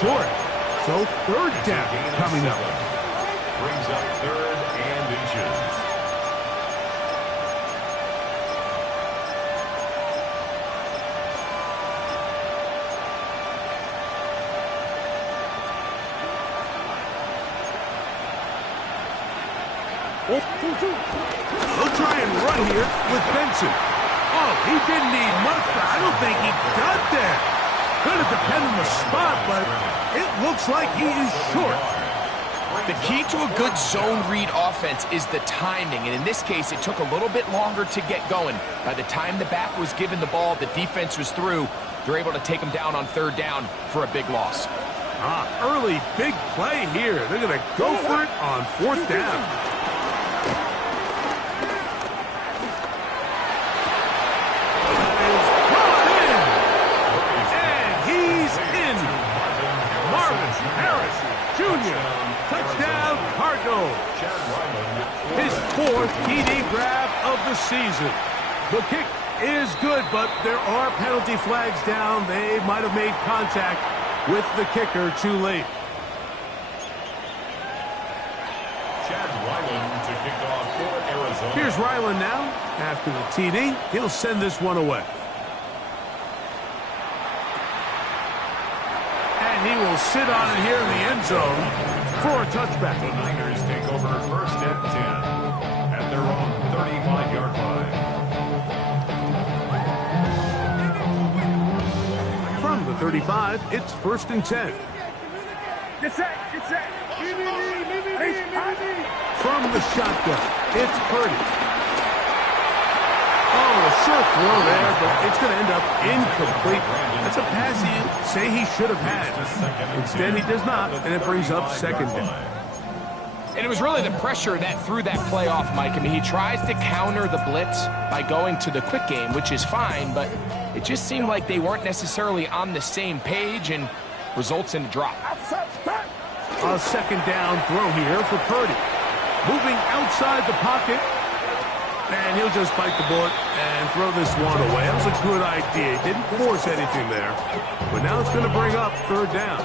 short. So third down coming up. Brings up third and inches. They'll try and run here with Benson. Oh, he didn't need much, but I don't think he got there. Could have depended on the spot, but it looks like he is short. The key to a good zone read offense is the timing, and in this case, it took a little bit longer to get going. By the time the back was given the ball, the defense was through. They're able to take him down on third down for a big loss. Early big play here. They're going to go for it on fourth down. Touchdown, Cardinals. His fourth TD grab of the season. The kick is good, but there are penalty flags down. They might have made contact with the kicker too late. To kick off for Arizona. Here's Ryland now. After the TD, he'll send this one away. And he will sit on it here in the end zone for a touchback. The Niners take over first and 10 at their own 35-yard line. From the 35, it's first and 10. Get set, get set. From the shotgun, it's Purdy. Oh, a short throw there, but it's going to end up incomplete. That's a pass you say he should have had. Instead, he does not, and it brings up second down. And it was really the pressure that threw that play off, Mike. I mean, he tries to counter the blitz by going to the quick game, which is fine, but it just seemed like they weren't necessarily on the same page and results in a drop. A second down throw here for Purdy. Moving outside the pocket. And he'll just bite the bullet and throw this one away. That was a good idea. He didn't force anything there. But now it's going to bring up third down.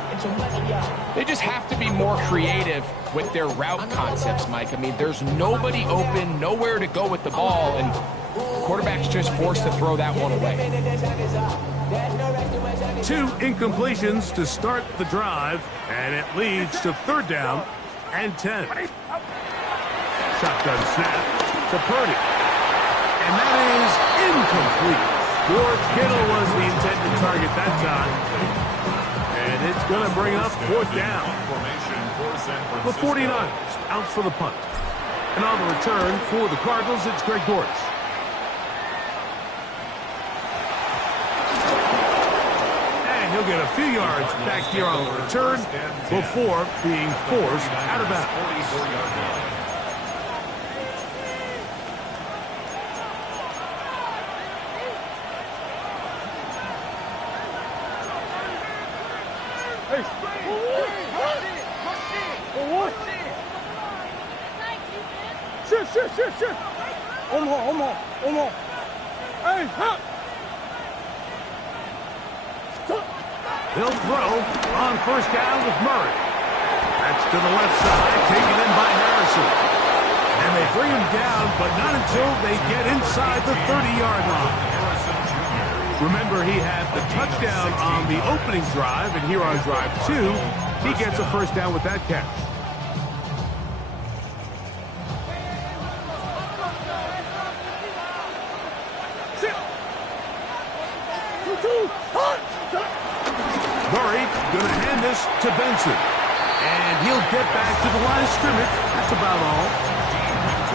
They just have to be more creative with their route concepts, Mike. I mean, there's nobody open, nowhere to go with the ball, and the quarterback's just forced to throw that one away. 2 incompletions to start the drive, and it leads to third down and 10. Shotgun snap to Purdy. And that is incomplete. George Kittle was the intended target that time. And it's going to bring up fourth down. The 49ers out for the punt. And on the return for the Cardinals, it's Greg Dortch. And he'll get a few yards back here on the return before being forced out of bounds. Shit. Omo. Hey, hop. They'll throw on first down with Murray. That's to the left side, taken in by Harrison. And they bring him down, but not until they get inside the 30-yard line. Remember, he had the touchdown on the opening drive, and here on drive 2, he gets a first down with that catch. Murray going to hand this to Benson. And he'll get back to the line of scrimmage. That's about all.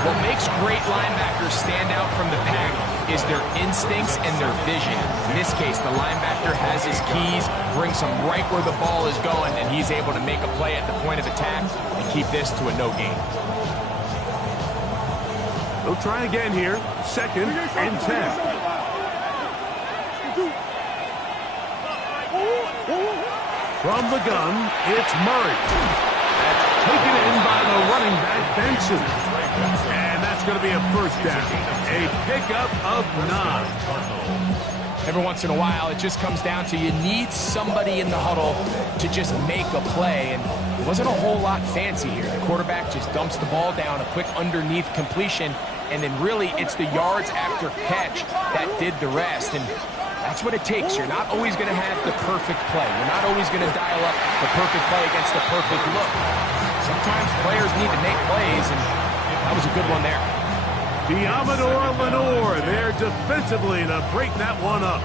What makes great linebackers stand out from the pack is their instincts and their vision. In this case, the linebacker has his keys, brings him right where the ball is going, and he's able to make a play at the point of attack and keep this to a no gain. They'll try again here. Second and 10. From the gun, it's Murray. That's taken in by the running back, Benson. And that's going to be a first down. A pickup of 9. Every once in a while, it just comes down to you need somebody in the huddle to just make a play, and it wasn't a whole lot fancy here. The quarterback just dumps the ball down, a quick underneath completion, and then really it's the yards after catch that did the rest, and that's what it takes. You're not always going to have the perfect play. You're not always going to dial up the perfect play against the perfect look. Sometimes players need to make plays, and that was a good one there. Diamador Lenore there defensively to break that one up.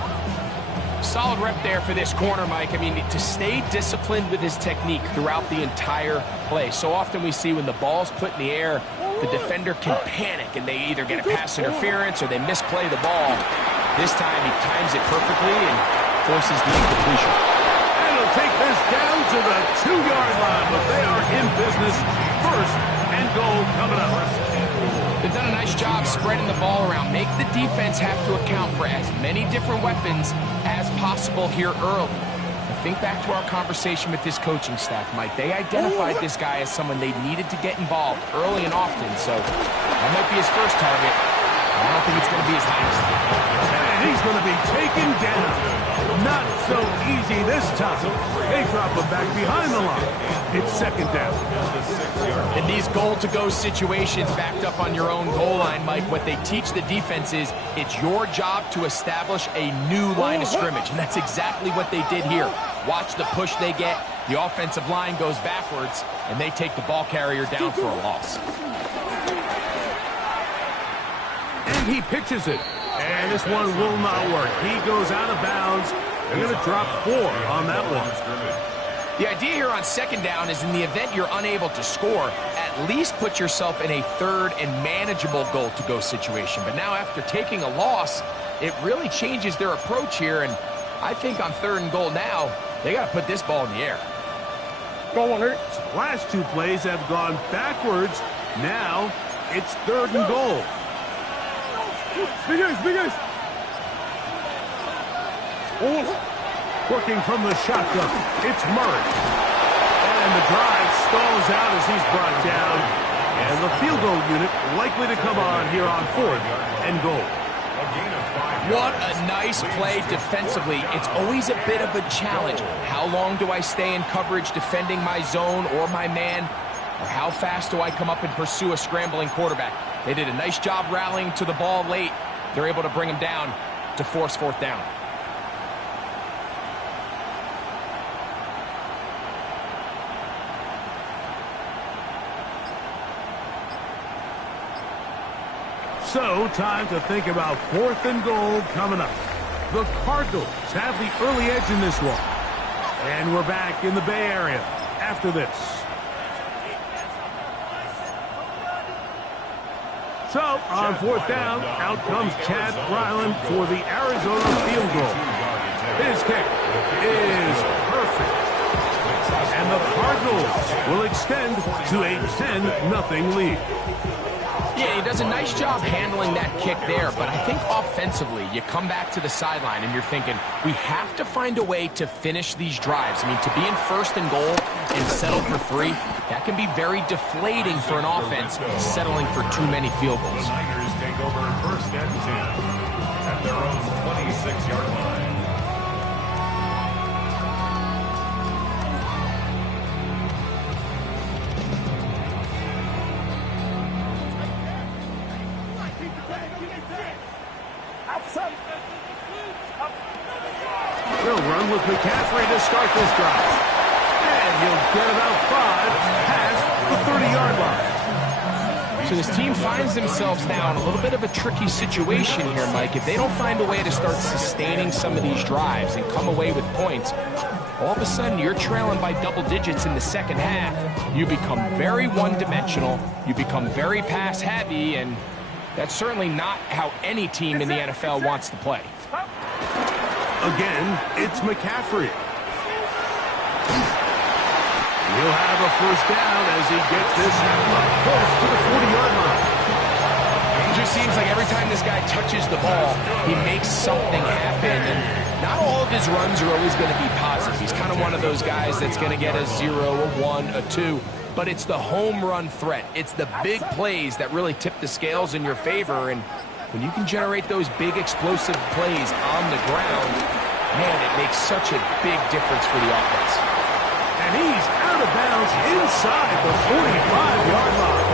Solid rep there for this corner, Mike. I mean, to stay disciplined with his technique throughout the entire play. So often we see when the ball's put in the air, the defender can panic, and they either get a pass interference or they misplay the ball. This time he times it perfectly and forces the incompletion. And he'll take this down to the 2-yard line, but they are in business. First and goal coming up. They've done a nice job spreading the ball around. Make the defense have to account for as many different weapons as possible here early. Now think back to our conversation with this coaching staff, Mike. They identified this guy as someone they needed to get involved early and often, so that might be his first target. I don't think it's going to be his last. And he's going to be taken down. Not so easy this time. They drop him back behind the line. It's second down. In these goal-to-go situations backed up on your own goal line, Mike, what they teach the defense is it's your job to establish a new line of scrimmage, and that's exactly what they did here. Watch the push they get. The offensive line goes backwards, and they take the ball carrier down for a loss. And he pitches it. And this one will not work. He goes out of bounds. They're going to drop 4 on that one. The idea here on second down is in the event you're unable to score, at least put yourself in a third and manageable goal-to-go situation. But now after taking a loss, it really changes their approach here. And I think on third and goal now, they got to put this ball in the air. Go on, Eric. The last 2 plays have gone backwards. Now it's third and goal. Big ace. Working from the shotgun, it's Murray. And the drive stalls out as he's brought down. And the field goal unit likely to come on here on fourth and goal. What a nice play defensively. It's always a bit of a challenge. How long do I stay in coverage defending my zone or my man? Or how fast do I come up and pursue a scrambling quarterback? They did a nice job rallying to the ball late. They're able to bring him down to force fourth down. So, time to think about fourth and goal coming up. The Cardinals have the early edge in this one. And we're back in the Bay Area after this. So, on fourth down, out comes Chad Ryland for the Arizona field goal. His kick is perfect. And the Cardinals will extend to a 10-0 lead. Yeah, he does a nice job handling that kick there, but I think offensively, you come back to the sideline and you're thinking, we have to find a way to finish these drives. I mean, to be in first and goal and settle for 3, that can be very deflating for an offense settling for too many field goals. Niners take over first and 10 at their own 26-yard line. They'll run with McCaffrey to start this drive. And he'll get about 5 past the 30-yard line. So this team finds themselves now in a little bit of a tricky situation here, Mike. If they don't find a way to start sustaining some of these drives and come away with points, all of a sudden you're trailing by double digits in the second half. You become very one-dimensional. You become very pass-heavy, and that's certainly not how any team in the NFL wants to play. Again, it's McCaffrey. He'll have a first down as he gets this close to the 40-yard line. It just seems like every time this guy touches the ball, he makes something happen. And not all of his runs are always going to be positive. He's kind of one of those guys that's going to get a 0, a 1, a 2. But it's the home run threat. It's the big plays that really tip the scales in your favor. And when you can generate those big explosive plays on the ground, man, it makes such a big difference for the offense. And he's out of bounds inside the 45-yard line.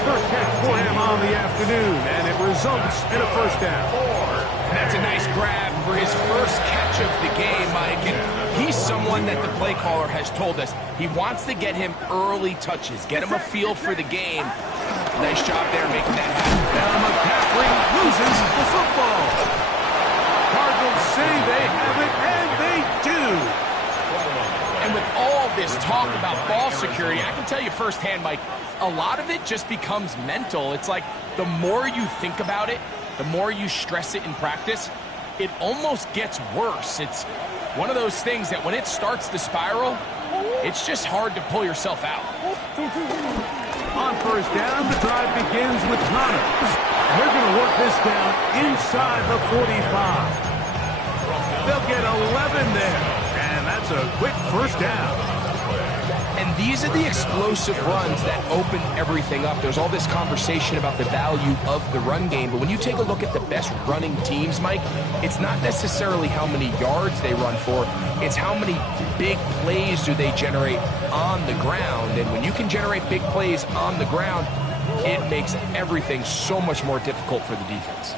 First catch for him on the afternoon, and it results in a first down. And that's a nice grab for his first catch of the game, Mike. And he's someone that the play caller has told us he wants to get him early touches, get him a feel for the game. Nice job there making that happen. Now McCaffrey loses the football. Cardinals say they have it, and they do. And with all this talk about ball security, I can tell you firsthand, Mike, a lot of it just becomes mental. It's like the more you think about it, the more you stress it in practice, it almost gets worse. It's one of those things that when it starts to spiral, it's just hard to pull yourself out. On first down, the drive begins with Connor. They're going to work this down inside the 45. They'll get 11 there, and that's a quick first down. And these are the explosive runs that open everything up. There's all this conversation about the value of the run game, but when you take a look at the best running teams, Mike, it's not necessarily how many yards they run for, it's how many big plays do they generate on the ground. And when you can generate big plays on the ground, it makes everything so much more difficult for the defense.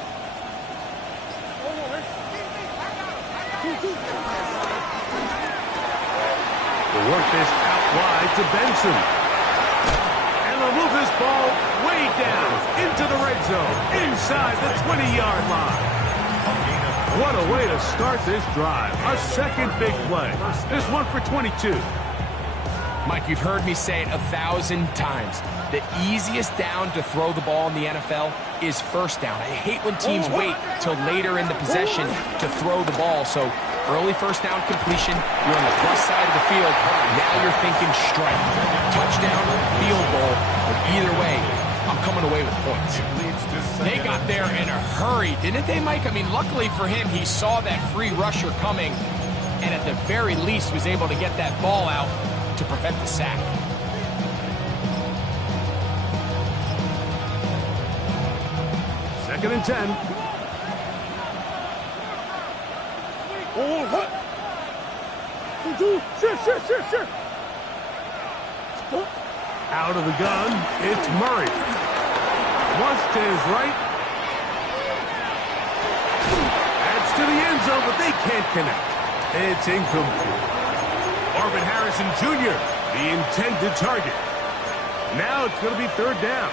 They'll work this out wide to Benson. And they'll move this ball way down into the red zone, inside the 20-yard line. What a way to start this drive. A second big play. This one for 22. Mike, you've heard me say it 1,000 times. The easiest down to throw the ball in the NFL is first down. I hate when teams wait till later in the possession to throw the ball. So early first down completion, you're on the plus side of the field. Now you're thinking strike. Touchdown, field goal. But either way, I'm coming away with points. They got there in a hurry, didn't they, Mike? I mean, luckily for him, he saw that free rusher coming and at the very least was able to get that ball out to prevent the sack. Second and 10. Out of the gun, it's Murray. Flush to his right. Adds to the end zone, but they can't connect. It's incomplete. Marvin Harrison Jr., the intended target. Now it's going to be third down.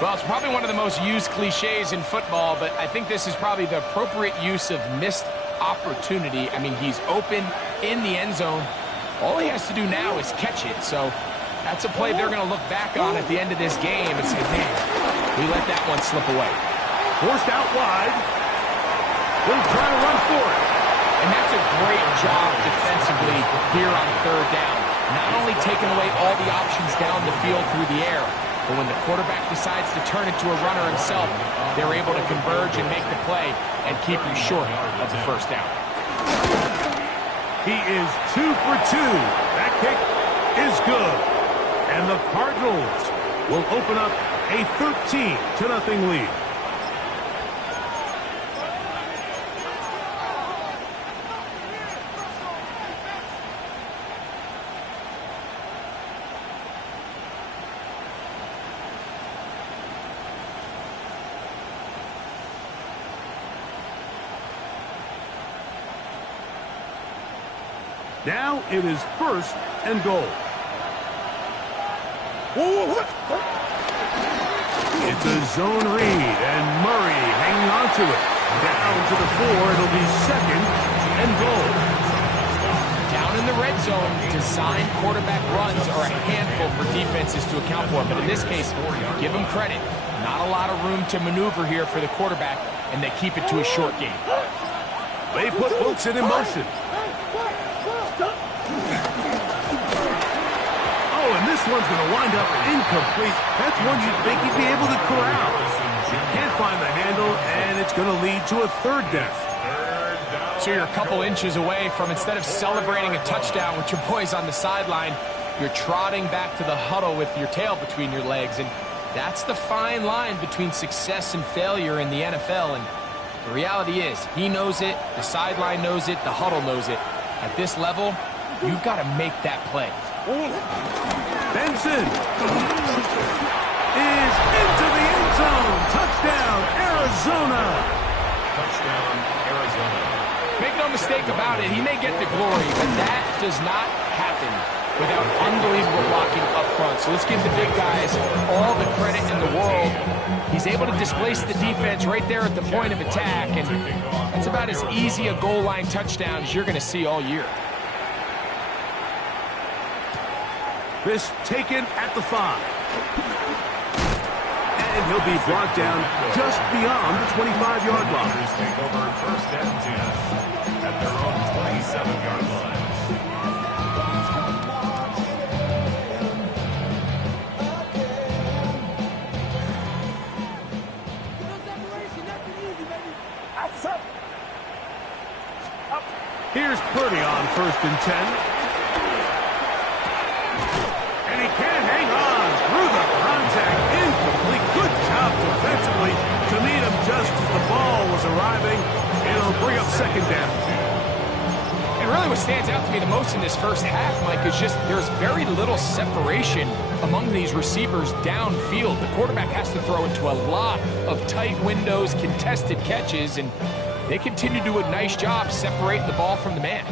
Well, it's probably one of the most used cliches in football, but I think this is probably the appropriate use of missed opportunity. I mean, he's open in the end zone. All he has to do now is catch it. So that's a play they're going to look back on at the end of this game and say, man, we let that one slip away. Forced out wide. They'll try to run for it. And that's a great job defensively here on third down. Not only taking away all the options down the field through the air, but when the quarterback decides to turn it to a runner himself, they're able to converge and make the play and keep you short of the first down. He is 2 for 2. That kick is good. And the Cardinals will open up a 13-0 lead. Now it is first and goal. It's a zone read, and Murray hanging on to it. Down to the 4, it'll be second and goal. Down in the red zone, design quarterback runs are a handful for defenses to account for. But in this case, give them credit. Not a lot of room to maneuver here for the quarterback, and they keep it to a short game. They put Wilson in motion. Oh, and this one's going to wind up incomplete. That's one you'd think he'd be able to corral. Can't find the handle, and it's going to lead to a third down. So you're a couple inches away from, instead of celebrating a touchdown with your boys on the sideline, you're trotting back to the huddle with your tail between your legs. And That's the fine line between success and failure in the NFL, and the reality is, he knows it, the sideline knows it, the huddle knows it. At this level, you've got to make that play. Benson is into the end zone. Touchdown, Arizona. Touchdown, Arizona. Make no mistake about it, he may get the glory, but that does not happen without unbelievable blocking up front. So let's give the big guys all the credit in the world. He's able to displace the defense right there at the point of attack, and that's about as easy a goal line touchdown as you're going to see all year. This taken at the 5. And he'll be brought down just beyond the 25-yard line. Take over first and 10 at their own 27-yard line. Here's Purdy on first and 10. And he can't hang on through the contact. Incomplete. Good job defensively to meet him just as the ball was arriving. It'll bring up second down. And really what stands out to me the most in this first half, Mike, is just there's very little separation among these receivers downfield. The quarterback has to throw into a lot of tight windows, contested catches, and they continue to do a nice job separating the ball from the man.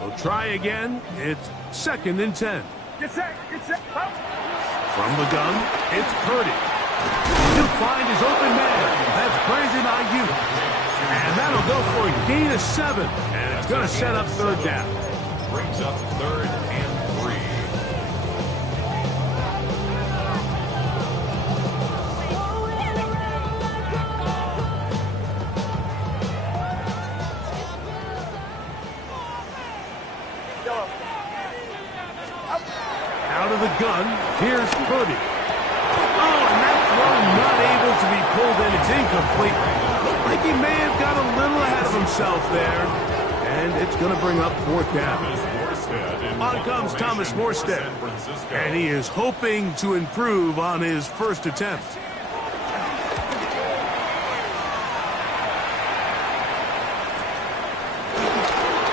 We'll try again. It's second and 10. Get set. From the gun, it's Purdy. He'll find his open man. That's Brandon Ayuk. And that'll go for a gain of 7. And it's going to set up third down. Brings up third and 3. Out of the gun, here's Purdy. Oh, and that throw not able to be pulled in. It's incomplete. Looked like he may have got a little ahead of himself there. And it's going to bring up fourth down. On comes Thomas Morstead. And he is hoping to improve on his first attempt.